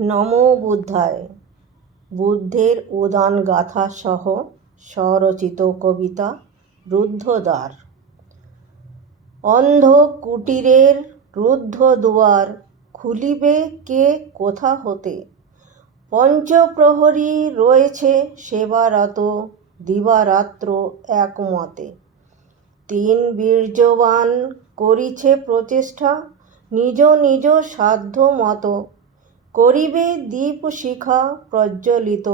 নমো বুদ্ধায়। বুদ্ধের উদান গাথা সহ স্বরচিত কবিতা রুদ্ধদ্বার। অন্ধ কুটিরের রুদ্ধ দুয়ার খুলিবে কে কোথা হতে? পঞ্চপ্রহরী রয়েছে সেবারত দিবারাত্র একমতে। তিন বীর্যবান করিছে প্রচেষ্টা নিজ নিজ সাধ্য মতো। করিবে দীপ শিখা প্রজ্বলিত,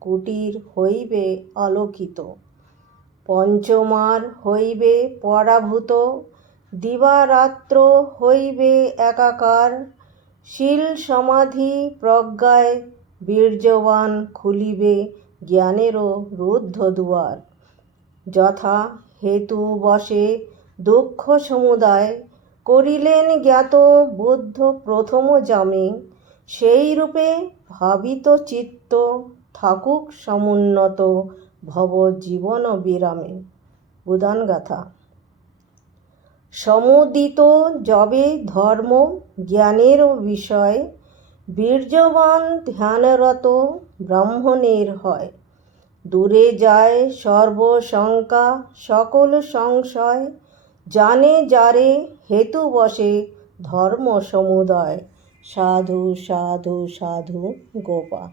কুটির হইবে আলোকিত। পঞ্চমার হইবে পরাভূত, দিবারাত্র হইবে একাকার। শীল সমাধি প্রজ্ঞায় বীর্যবান খুলিবে জ্ঞানেরও রুদ্ধ দুয়ার। যথা হেতু বশে দুঃখ সমুদায় করিলেন জ্ঞাত বুদ্ধ প্রথম জামে। সেই রূপে ভাবিত চিত্ত থাকুক সমুন্নত ভব জীবন বিরামে। উদান গাথা। সমুদিত যবে ধর্ম জ্ঞানের বিষয়, বীর্যবান ধ্যানরত ব্রাহ্মণের হয়। দূরে যায় সর্বশঙ্কা সকল সংশয়, জানে যারে হেতু বশে ধর্ম সমুদয়। সাধু সাধু সাধু গোপা।